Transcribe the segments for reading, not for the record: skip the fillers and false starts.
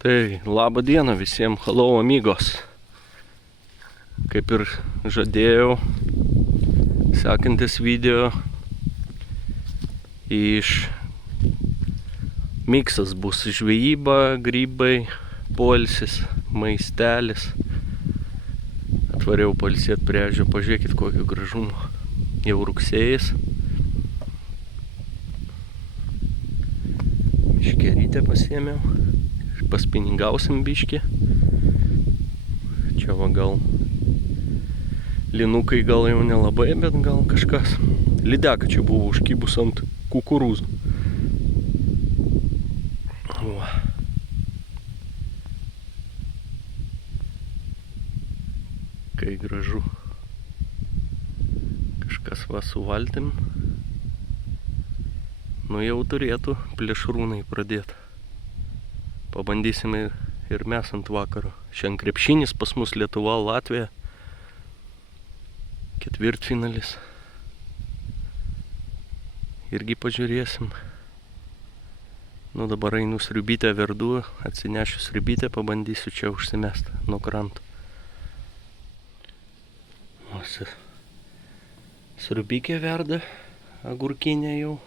Tai labą dieną visiems, hello amigos. Kaip ir žadėjau, sekantis video iš miksas bus žvejyba, grybai, poilsis, maistelis. Atvariau pailsėt prie ežio, pažiūrėkit kokio gražumo. Jau rugsėjas. Miškerytę pasiėmiau. Paspiningausim biškį. Čia va gal linukai gal jau nelabai, bet gal kažkas. Lydeka čia buvo užkibus ant kukurūzų. Va. Kai gražu. Kažkas va su valtim. Nu jau turėtų plėšrūnai pradėti. Pabandysime ir mes ant vakaro. Šiandien krepšinis pas mus Lietuva, Latvija. Ketvirtfinalis. Irgi pažiūrėsim. Nu dabar einu sriubytę verdu, atsinešiu sriubytę, pabandysiu čia užsimest nuo kranto. Sriubykė verda, agurkinė jau.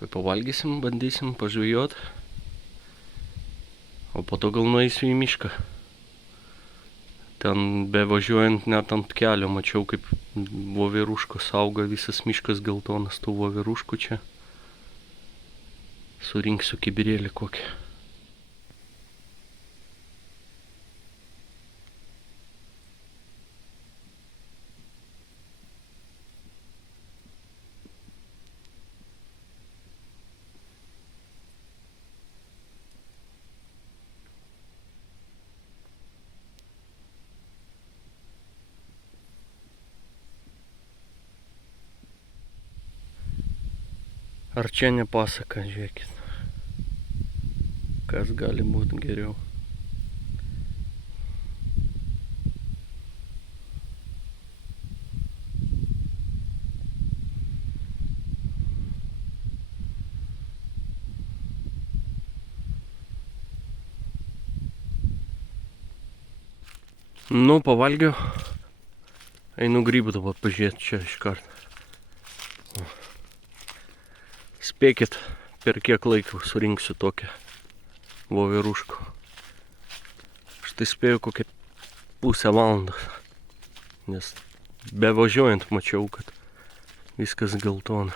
Tai pavalgysim, bandysim pažvejot. O po to gal nueisiu į mišką. Ten bevažiuojant net ant kelio mačiau, kaip voveruškos auga, visas miškas geltonas tų voveruškų čia. Surinksiu kibirėlį kokį. Ar čia ne pasaka, žiūrėkit. Kas gali būti geriau. Nu, pavalgiau. Einu grybų dabar pažiūrėti čia iš karto. Spėkit, per kiek laiko surinksiu tokią voveruškų. Štai spėjau kokią pusę valandos. Nes bevažiuojant mačiau, kad viskas geltona.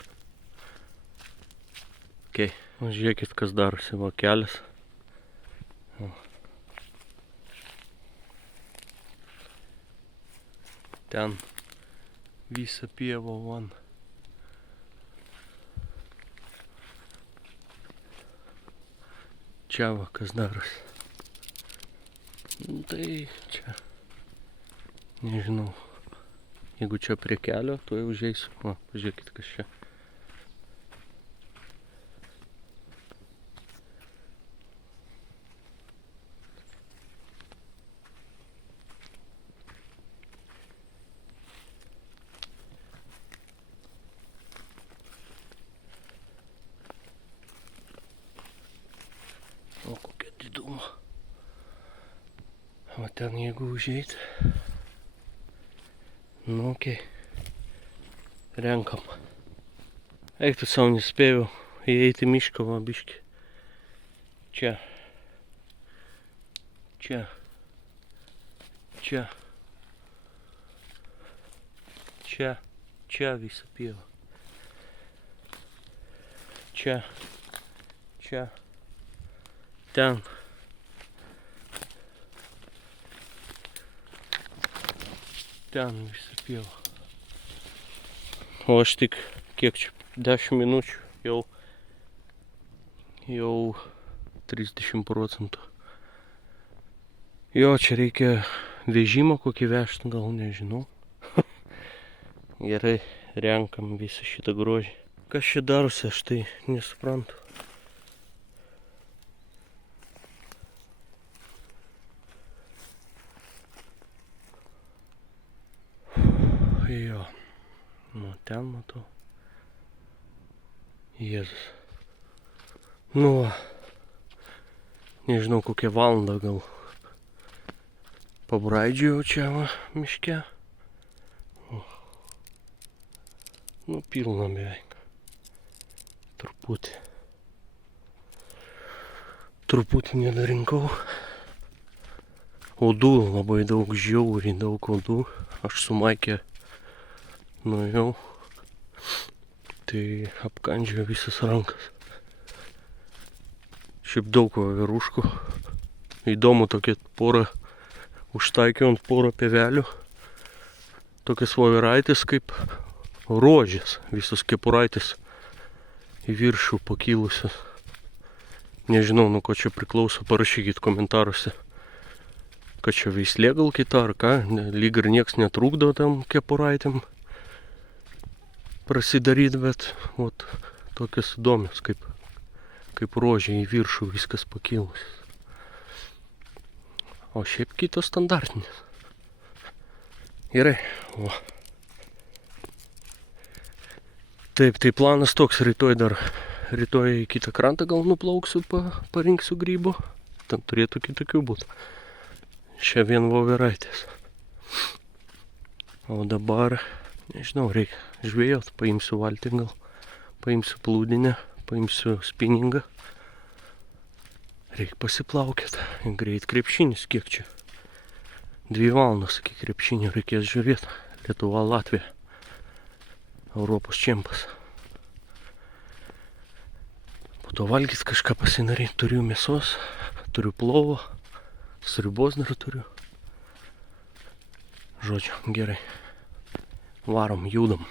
Okay. Žiūrėkit, kas darosi, va kelias. Ten visa pieva van. Čia va, kas darosi. Tai čia, nežinau, jeigu čia prie kelio, to jau užeisiu. Va, pažiūrėkit, kas čia. O kokia didumo. O ten jeigu užeit. Nu, okei. Renkam. Eik tu savo nespėjau įeiti į mišką, va biškį. Čia. Čia. Čia. Čia. Čia visa pieva. Čia. Čia. Ten. Ten visa pieva. O aš tik, kiek čia, 10 minučių, jau 30%. Jo, čia reikia vežimą kokį vežti, gal nežinau. Gerai, renkam visą šitą grožį. Kas čia darosi, aš tai nesuprantu. Jo, nu ten matau. Jėzus. Nu va. Nežinau, kokią valandą gal pabraidžiau čia va miške. Nu, pilna beveik. Truputį nedarinkau. Uodų labai daug, žiauriai daug uodų. Aš su Maike nuėjau. Tai apkandžiau visas rankas. Šiaip daug voveruškų. Įdomu, tokia porą užtaikiau ant porą pievelių. Tokias voveraitės kaip rožės. Visos kepuraitės į viršų pakilusios. Nežinau, nuo ko čia priklauso, parašykit komentaruose. Kad čia veislė gal kita ar ką, lyg ir nieks netrukdo tam kepuraitėm prasidaryt, bet vat, tokios įdomios, kaip rožė į viršų viskas pakilusios. O šiaip kitos standartinės. Gerai. O. Taip, tai planas toks, rytoj į kitą krantą gal nuplauksiu, parinksiu grybų. Ten turėtų kitokių būti. Čia vien voveraitės. O dabar, nežinau, reikia žvejot. Paimsiu valtį gal, paimsiu plūdinę, paimsiu spinningą. Reikia pasiplaukėt. Greit krepšinis, kiek čia? 2 valandos iki krepšinio reikės žiūrėti. Lietuva, Latvija. Europos čempas. Po to valgyt kažką pasidaryti. Turiu mėsos, turiu plovo, sriubos dar turiu. Žodžiu, gerai. Varom, judam.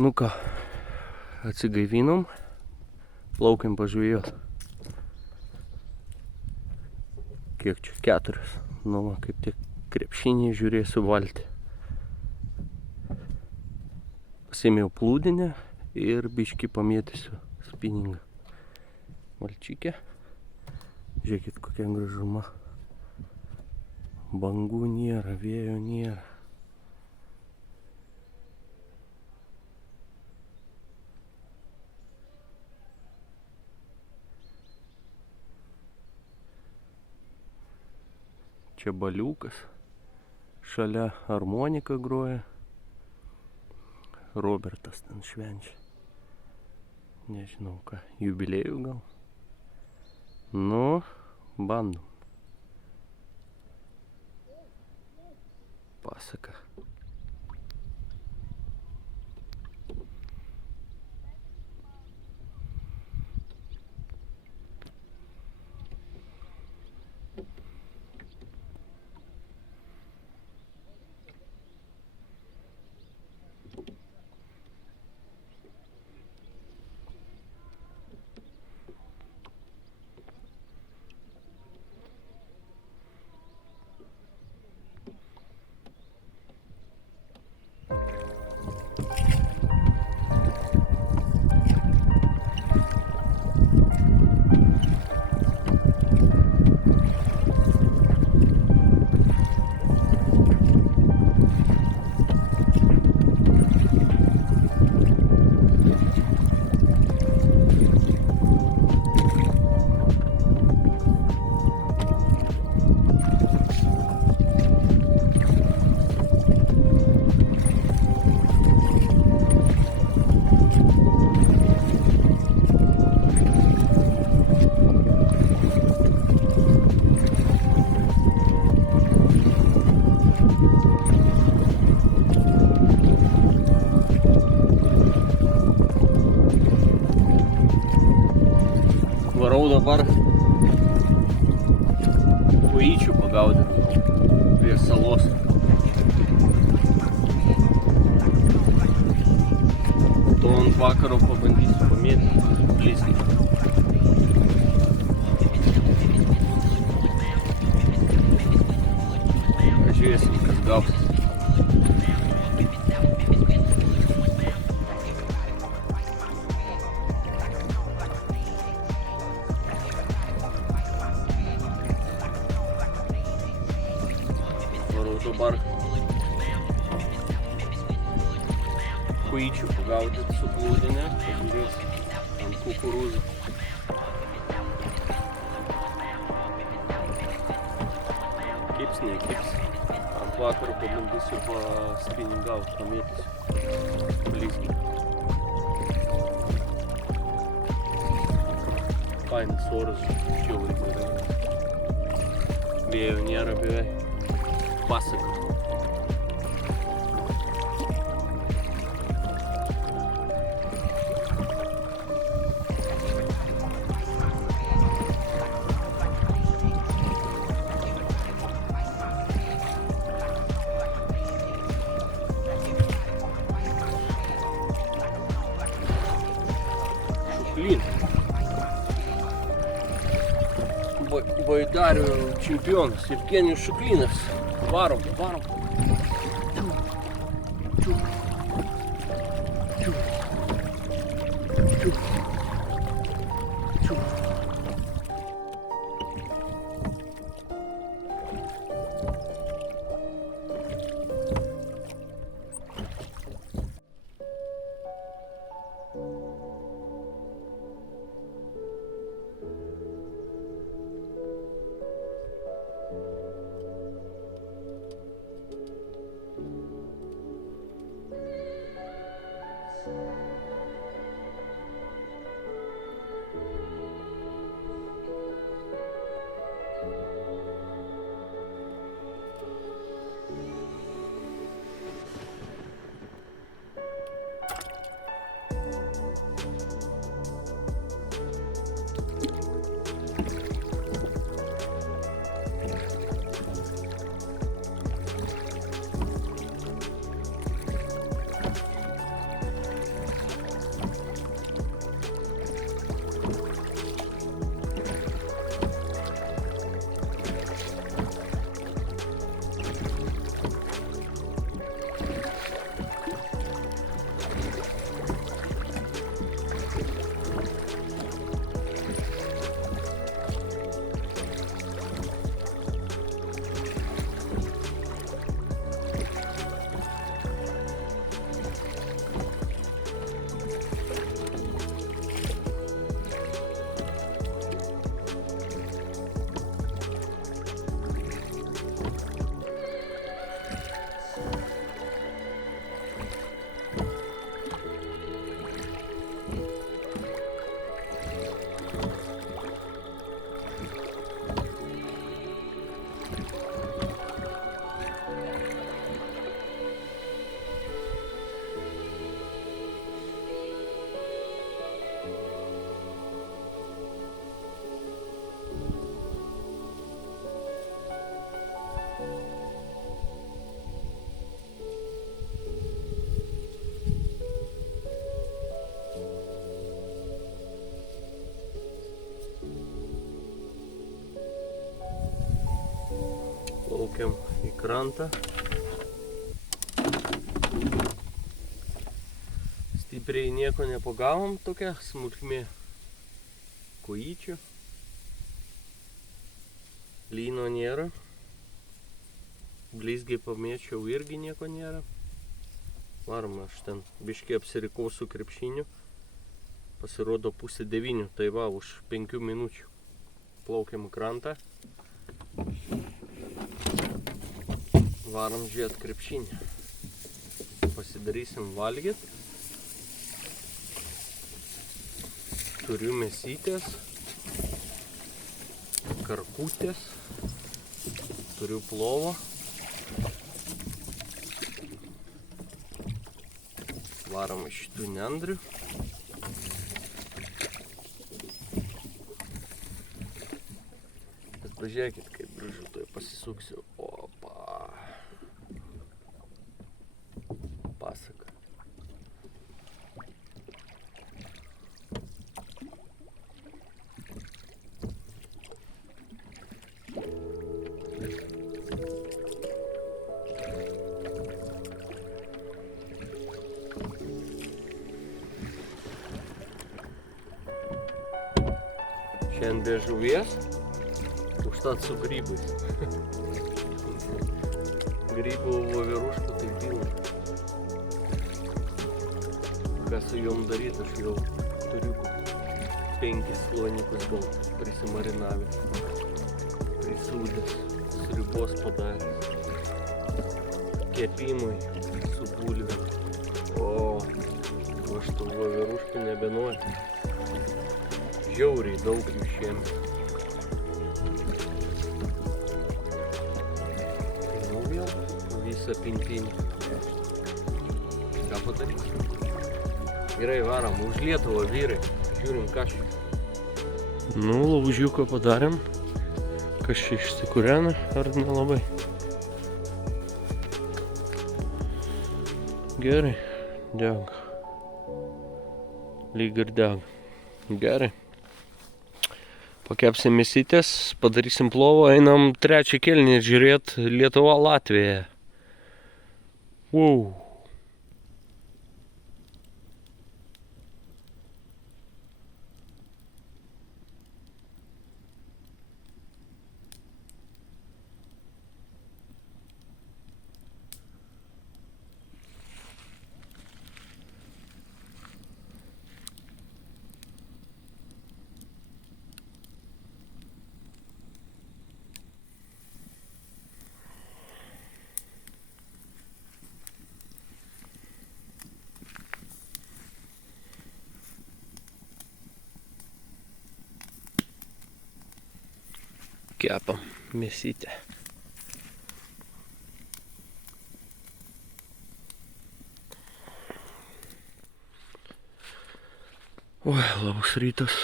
Nu ką, atsigaivinom, plaukiam pažvejot. Kiek čia? 4. Nu, kaip tik krepšinį žiūrėsiu valtį. Pasėmiau plūdinę ir biškį pamėtysiu spinningą. Valčykė. Žiūrėkit, kokia gražuma. Bangų nėra, vėjo nėra. Čia baliukas, šalia harmonika groja, Robertas ten švenčia, nežinau ką, jubiliejų gal. Nu, bandom. Pasaka. kojyčių pagaudinau prie salos. To ant vakaro pabandysiu pamėtyti blizgį. Pažiūrėsim, kas gausis. Varau dabar kojyčių pagaudyti su plūdinė, pažiūrėsim ant kukurūzų. Kips, nekips. Ant vakaro pabandysiu paspiningauti, pamėtysiu blizgį. Fainas oras, žiauriai gerai. Vėjo nėra beveik. Pasaka. Šuklin. Baidarių čempionas Evgenijus Šuklinas. Varom, varom. Plaukiam į krantą. Stipriai nieko nepagavom, tokia smulkmė kojyčių. Lyno nėra. Blizgiai pamėčiau, irgi nieko nėra. Varom, aš ten biškį apsirikau su krepšiniu. Pasirodo 8:30, tai va, už 5 minučių plaukiam į krantą. Varom žiūrėt krepšinį. Pasidarysim valgyt. Turiu mėsytės, karkutės, turiu plovo. Varom iš šitų nendrių. Bet pažiūrėkit, kaip gražu, tai pasisuksiu. Opa. Pasaka. Šiandien be žuvies, užtat su grybais. Grybų voveruškų tai pilna. Ką su jom daryti, aš jau turiu 5 slonikus gal prisimarinavęs, prisūdęs, sriubos padaręs, kepimui su bulvėm. O aš tų voveruškų nebenoriu. Žiauriai daug jų šiemet. Nu vėl visą pintinį. Ką padarysim? Gerai, varam už Lietuvą, vyrai. Žiūrim, ką šį. Nu, laužiuką padarėm. Kas čia išsikūrena, ar nelabai? Gerai, dega. Lyg ir dega. Gerai. Pakepsim mėsytės, padarysim plovą, einam trečią kėlinį žiūrėt Lietuva Latvija. Wow. Kepam mėsytę. Oi, labas rytas.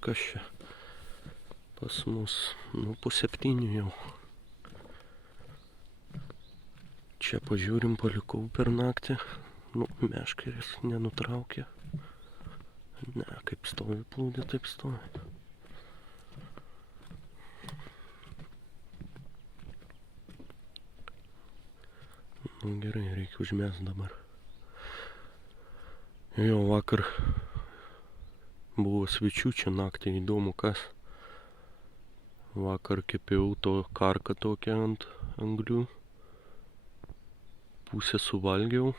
Kas čia pas mus? Nu, po 7 jau. Čia pažiūrim, palikau per naktį. Nu, meškeris nenutraukė. Ne, kaip stovi plūdė, taip stovi. Nu, gerai, reikia užmest dabar. Jo, vakar buvo svečių čia naktį, įdomu kas. Vakar kepiau to karką tokią ant anglių. Pusę suvalgiau,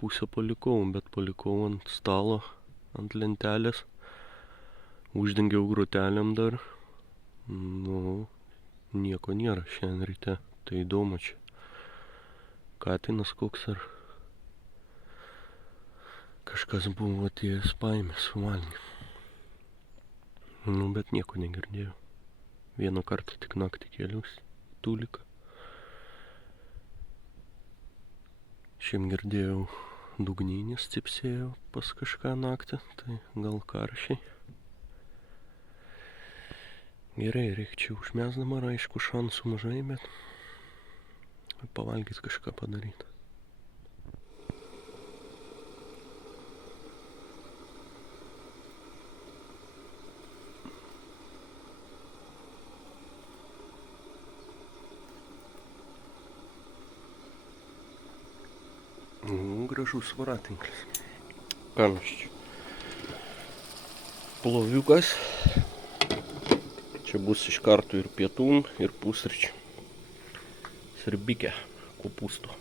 pusę palikau, bet palikau ant stalo, ant lentelės. Uždengiau grotelėm dar. Nu, nieko nėra šiandien ryte, tai įdomu čia. Katinas koks ar kažkas buvo atėjęs paėmės suvalgė. Nu, bet nieko negirdėjau. Vieną kartą tik naktį kėliausi, tuliką. Šiam girdėjau dugnynis cipsėjo pas kažką naktį, tai gal karšiai. Gerai, reikia čia užmest dabar, aišku, šansų mažai, bet pavalgyt kažką padaryti. Gražus voratinklis. Ką mes čia? Ploviukas. Čia bus iš karto ir pietum, ir pusryčių. Sriubikė kopūstų.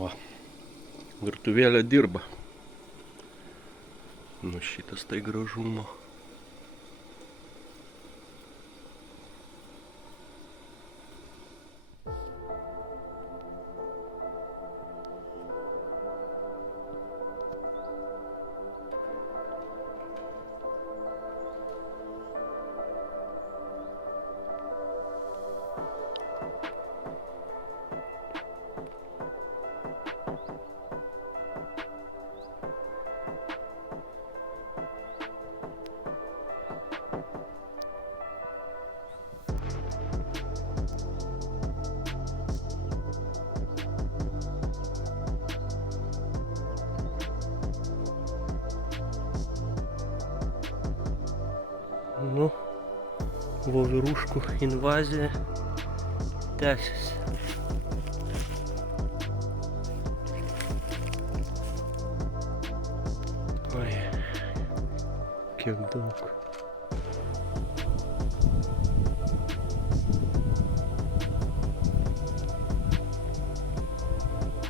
Va. Virtuvėlė dirba. Nu šitas tai gražumo. Nu, voveruškų invazija tęsiasi. Oi, kiek daug.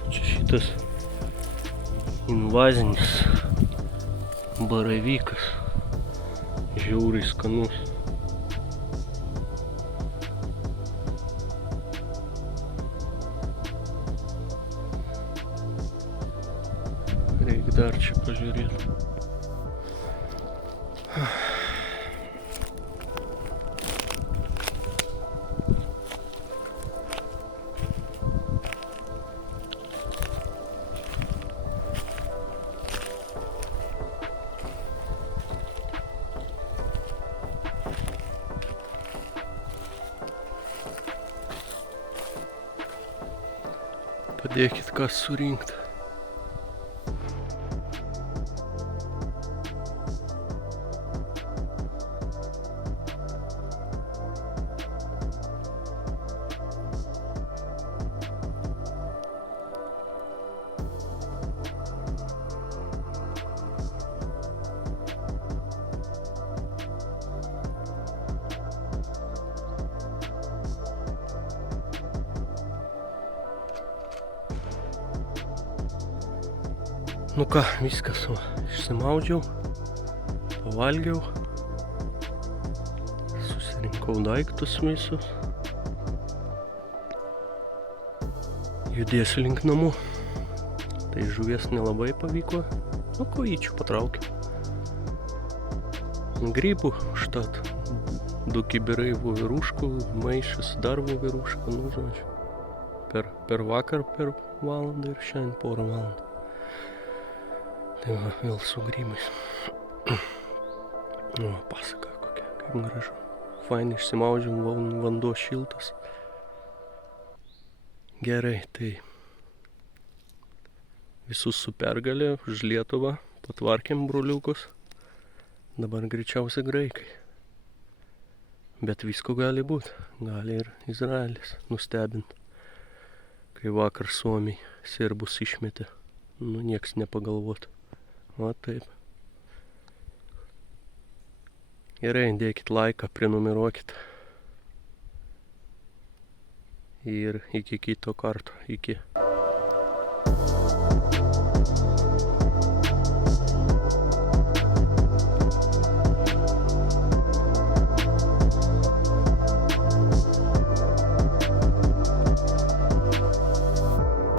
Čia šitas invazinis baravykas. Žiauriai skanus. Reikia dar čia pažiūrėti. Padėkit, kas surinkt. Nu ką, viskas, va, išsimaudžiau, pavalgiau, susirinkau daiktus visus, judėsiu link namų, tai žuvies nelabai pavyko, nu kojyčių patraukiau, grybų užtat, 2 kibirai voveruškų, maišas dar voveruškų, nu žodžiu, per vakar per valandą ir šiandien porą valandų. Tai va, vėl su grybais. Nu, pasaka kokia, kaip gražu. Fainai išsimaudžiam, vanduo šiltas. Gerai, tai visus su pergalė už Lietuvą patvarkėm broliukus. Dabar greičiausiai graikai. Bet visko gali būt. Gali ir Izraelis nustebint. Kai vakar Suomiai serbus išmetė. Nu, nieks nepagalvotų. Va taip. Gerai, dėkit laiką, prenumeruokit. Ir iki kito karto. Iki.